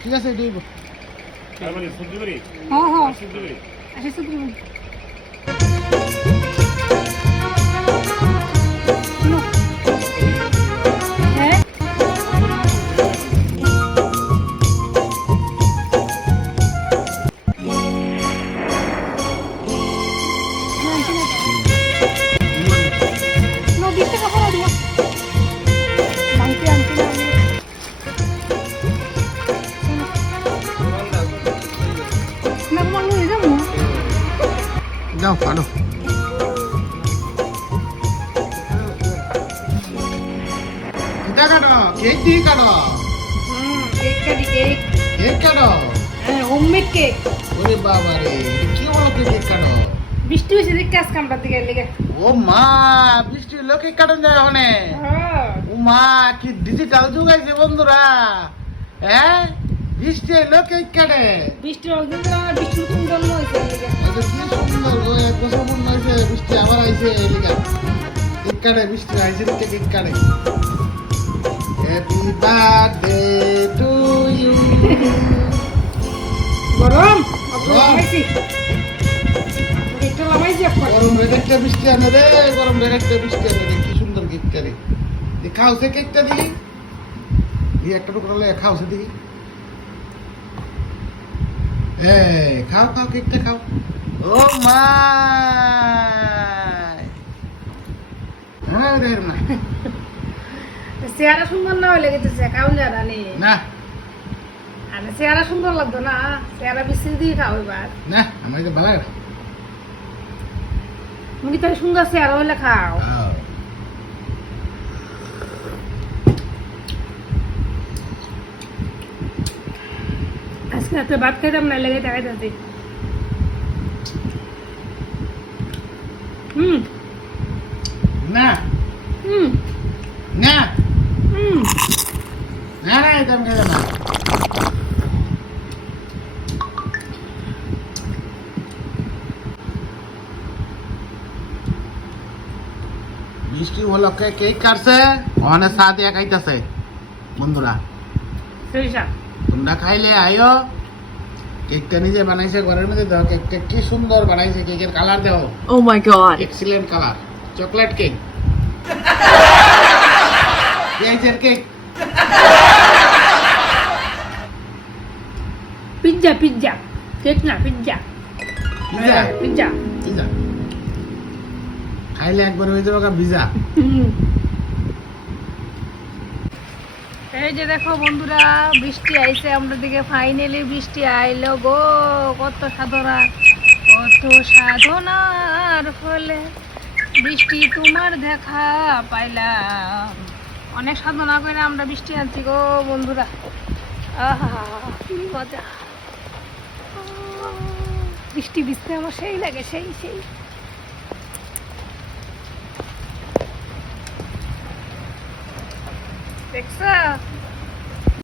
ঠিক আছে দিব তারপরে সবজি বাড়ি হ্যাঁ হ্যাঁ সবজি বাড়ি আসে সবজি বাড়ি হ্যাঁ নদীতে খাবার দিব মাইকে আনতে না না মানো যাবো যাও কাটো কিটা কাটো কেক দিয়ে কাটো কেক কাটি কেক কেক কাটো হ্যাঁ হোমমেড কেক ওরে বাবা রে কি বলো তুই কেক কাটো বৃষ্টি হয়েছে দেখ কাজ কামটা থেকে লেগে ও মা বৃষ্টি হলো কেক কাটন যায় ওখানে ও মা কি ডিজিটাল যুগ আইছে বন্ধুরা হ্যাঁ বৃষ্টি হলো কেক কাটে বৃষ্টি কিন্তু আমার বৃষ্টির কোন জন্ম হয়েছে লেগে এটা কি সুন্দর গো এক বছর পর হয়েছে বৃষ্টি আবার আইছে এলিকা কেক কাটে বৃষ্টি আইছে তো কেক কাটে হ্যাপি বার্থডে টু ইউ গরম গরম। একটু লামাইছি আপনার গরম রেখে একটা বৃষ্টি আনে রে গরম রেখে একটা বৃষ্টি আনে রে কি সুন্দর কেক কাটে খাও সে কেকটা দিই দিয়ে একটা টুকরো লে খাও সে দিই এই খাও খাও কেকটা খাও ও মা হ্যাঁ রে না চেহারা সুন্দর না হলে গেছে কাউন যারা নেই না আর চেহারা সুন্দর লাগতো না চেহারা বিস্তির দিয়ে খাও এবার না আমার এটা ভালো লাগে মুখি তো সুন্দর চেহারা হলে খাও আজকে রাতে ভাত খাইতাম না লেগে দেখাইতেছি না হুম না হুম না না এটা আমি খাইলাম না বৃষ্টি হলো কেক কাটছে ওখানে চা দিয়া খাইতেছে বন্ধুরা সরিষা তোমরা খাইলে আইও কেকটা নিজে বানাইছে ঘরের মধ্যে দাও কেকটা কি সুন্দর বানাইছে কেকের কালার দাও Oh my god. Excellent colour chocolate cake পেঁয়াজের কেক পিজ্জা পিজ্জা কেক না পিজ্জা পিজা পিজ্জা পিজা খাইলে একবার হয়ে যাবে ভিজা এই যে দেখো বন্ধুরা বৃষ্টি আইছে আমাদের দিকে ফাইনালি বৃষ্টি আইলো গো কত সাধনার ফলে বৃষ্টি তোমার দেখা পাইলাম অনেক সাধনা করে আমরা বৃষ্টি আনছি গো বন্ধুরা আহা কি মজা বৃষ্টি ভিজতে আমার সেই লাগে সেই সেই দেখছো